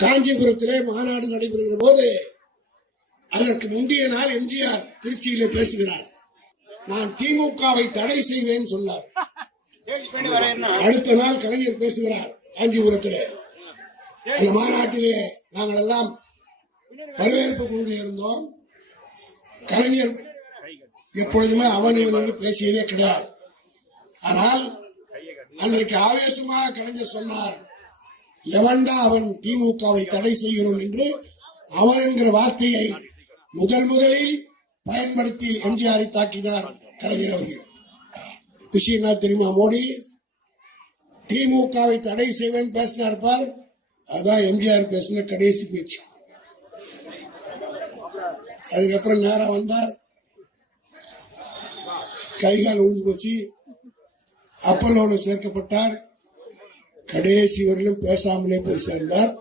காஞ்சிபுரத்திலே மாநாடு நடைபெறுகிற போது அதற்கு முந்தைய நாள் எம்ஜிஆர் திருச்சியிலே பேசுகிறார். நான் திமுகவை தடை செய்வேன் சொன்னார். அடுத்த நாள் கலைஞர் பேசுகிறார் காஞ்சிபுரத்திலே. அந்த மாநாட்டிலே நாங்கள் எல்லாம் வரவேற்பு குழுவில் இருந்தோம். கலைஞர் எப்பொழுதுமே அவன் இவன் என்று பேசியதே கிடையாது. ஆனால் அன்றைக்கு ஆவேசமாக கலைஞர் சொன்னார், எவன்டா அவன் திமுகவை தடை செய்கிறோம் என்று அவன் என்கிற வார்த்தையை முதலில் பயன்படுத்தி எம்ஜிஆரை தாக்கினார் கலைஞர் அவர்கள். விஷயம் என்ன தெரியுமா? மோடி திமுகவை தடை செய்வேன் பேசினார் பார், அதான் எம்ஜிஆர் பேசின கடைசி பேச்சு. அதுக்கப்புறம் நேரம் வந்தார், கைகால் விழுந்து போச்சு, அப்பல்லோடு சேர்க்கப்பட்டார். கடைசி வரையிலும் பேசாமலே போய் சேர்ந்தார்.